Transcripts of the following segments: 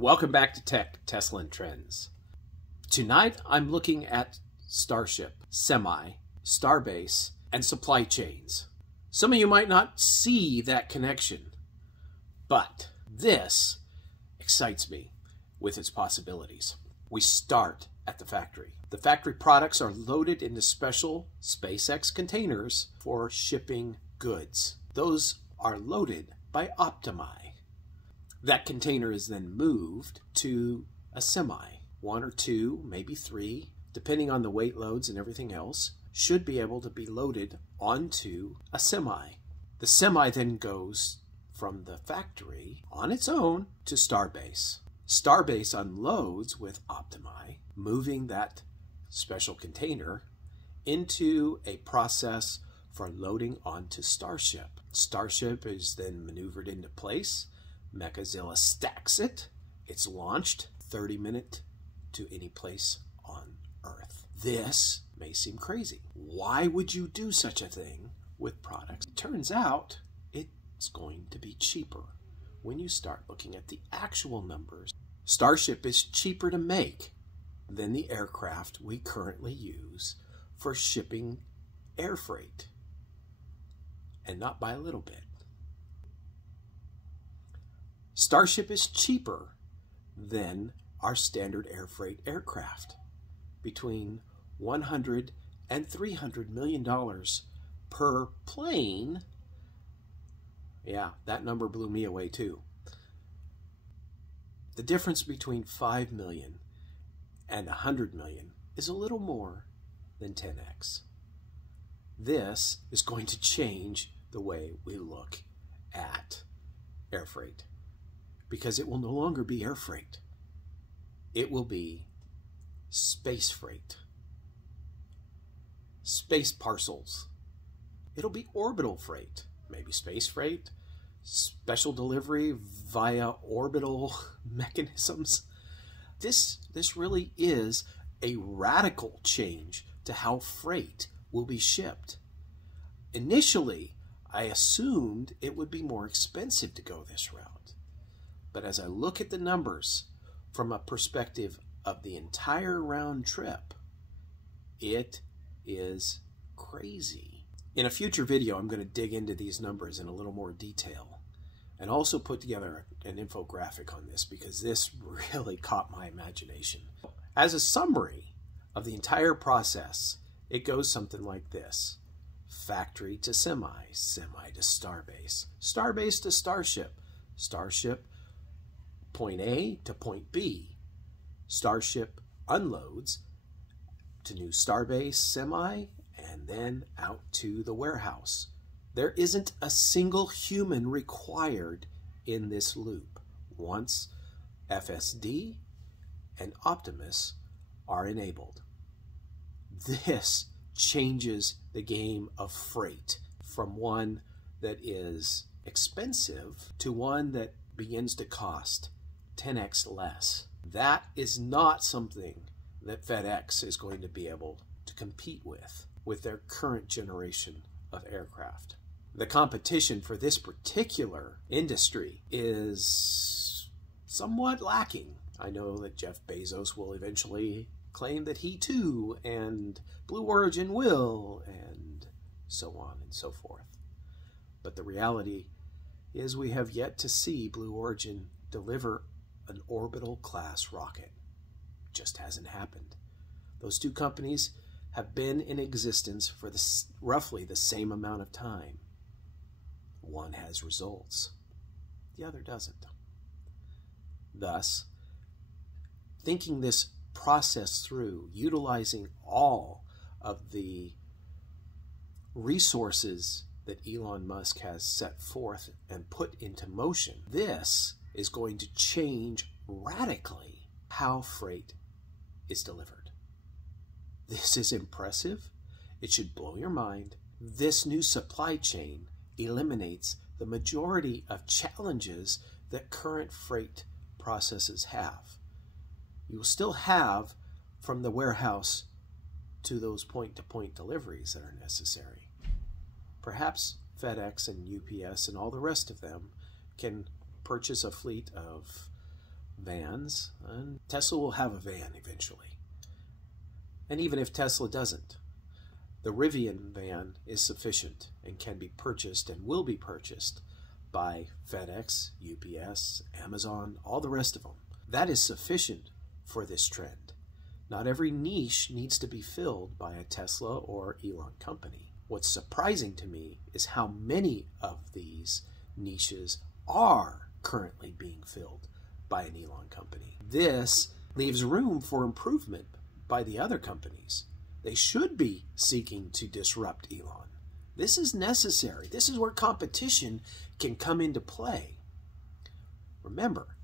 Welcome back to Tech, Tesla, and Trends. Tonight I'm looking at Starship, Semi, Starbase, and supply chains. Some of you might not see that connection, but this excites me with its possibilities. We start at the factory. The factory products are loaded into special SpaceX containers for shipping goods. Those are loaded by Optimi. That container is then moved to a semi. One or two, maybe three, depending on the weight loads and everything else, should be able to be loaded onto a semi. The semi then goes from the factory on its own to Starbase. Starbase unloads with Optimi, moving that special container into a process for loading onto Starship. Starship is then maneuvered into place. Mechazilla stacks it. It's launched 30-minute to any place on Earth. This may seem crazy. Why would you do such a thing with products? It turns out it's going to be cheaper when you start looking at the actual numbers. Starship is cheaper to make than the aircraft we currently use for shipping air freight, and not by a little bit. Starship is cheaper than our standard air freight aircraft, between $100 and $300 million per plane. Yeah, that number blew me away too. The difference between 5 million and 100 million is a little more than 10x. This is going to change the way we look at air freight, because it will no longer be air freight. It will be space freight, space parcels. It'll be orbital freight, maybe space freight, special delivery via orbital mechanisms. This really is a radical change to how freight will be shipped. Initially, I assumed it would be more expensive to go this route. But as I look at the numbers from a perspective of the entire round trip, it is crazy. In a future video, I'm going to dig into these numbers in a little more detail and also put together an infographic on this, because this really caught my imagination. As a summary of the entire process, it goes something like this: factory to semi, semi to Starbase, Starbase to Starship, Starship point A to point B. Starship unloads to new Starbase semi and then out to the warehouse. There isn't a single human required in this loop once FSD and Optimus are enabled. This changes the game of freight from one that is expensive to one that begins to cost 10x less. That is not something that FedEx is going to be able to compete with their current generation of aircraft. The competition for this particular industry is somewhat lacking. I know that Jeff Bezos will eventually claim that he too, and Blue Origin will, and so on and so forth. But the reality is we have yet to see Blue Origin deliver an orbital class rocket. Just hasn't happened. Those two companies have been in existence for roughly the same amount of time. One has results, the other doesn't. Thus, thinking this process through, utilizing all of the resources that Elon Musk has set forth and put into motion, this is going to change radically how freight is delivered. This is impressive. It should blow your mind. This new supply chain eliminates the majority of challenges that current freight processes have. You will still have from the warehouse to those point-to-point deliveries that are necessary. Perhaps FedEx and UPS and all the rest of them can purchase a fleet of vans, and Tesla will have a van eventually. And even if Tesla doesn't, the Rivian van is sufficient and can be purchased and will be purchased by FedEx, UPS, Amazon, all the rest of them. That is sufficient for this trend. Not every niche needs to be filled by a Tesla or Elon company. What's surprising to me is how many of these niches are currently being filled by an Elon company. This leaves room for improvement by the other companies. They should be seeking to disrupt Elon. This is necessary. This is where competition can come into play. Remember,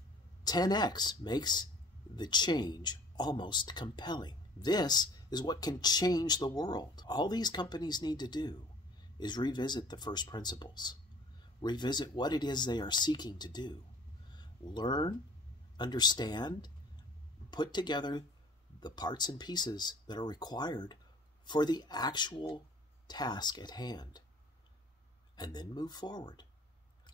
10x makes the change almost compelling. This is what can change the world. All these companies need to do is revisit the first principles. Revisit what it is they are seeking to do. Learn, understand, put together the parts and pieces that are required for the actual task at hand, and then move forward.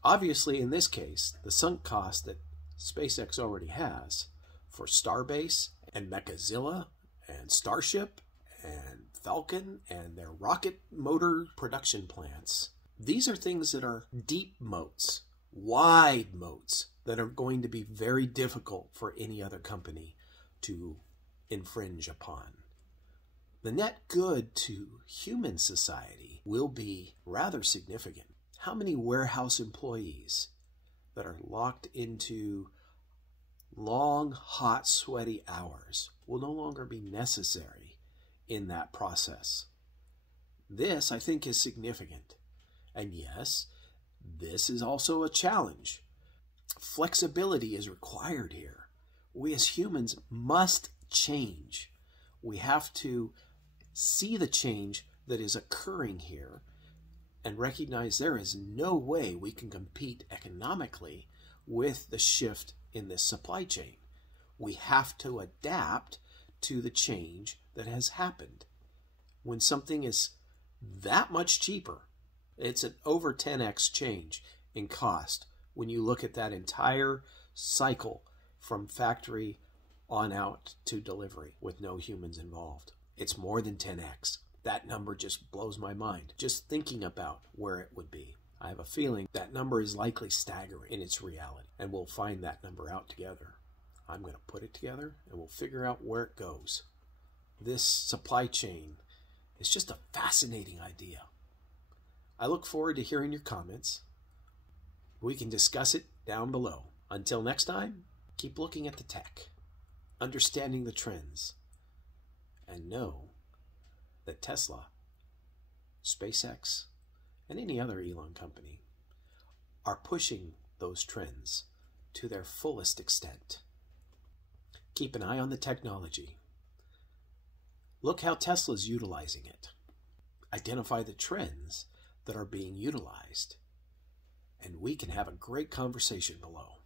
Obviously, in this case, the sunk cost that SpaceX already has for Starbase and Mechazilla and Starship and Falcon and their rocket motor production plants, these are things that are deep moats, wide moats that are going to be very difficult for any other company to infringe upon. The net good to human society will be rather significant. How many warehouse employees that are locked into long, hot, sweaty hours will no longer be necessary in that process? This, I think, is significant. And yes, this is also a challenge. Flexibility is required here. We as humans must change. We have to see the change that is occurring here and recognize there is no way we can compete economically with the shift in this supply chain. We have to adapt to the change that has happened. When something is that much cheaper, it's an over 10x change in cost when you look at that entire cycle from factory on out to delivery with no humans involved. It's more than 10x. That number just blows my mind, just thinking about where it would be. I have a feeling that number is likely staggering in its reality, and we'll find that number out together. I'm going to put it together, and we'll figure out where it goes. This supply chain is just a fascinating idea. I look forward to hearing your comments. We can discuss it down below. Until next time, keep looking at the tech, understanding the trends, and know that Tesla, SpaceX, and any other Elon company are pushing those trends to their fullest extent. Keep an eye on the technology. Look how Tesla's utilizing it. Identify the trends that are being utilized, and we can have a great conversation below.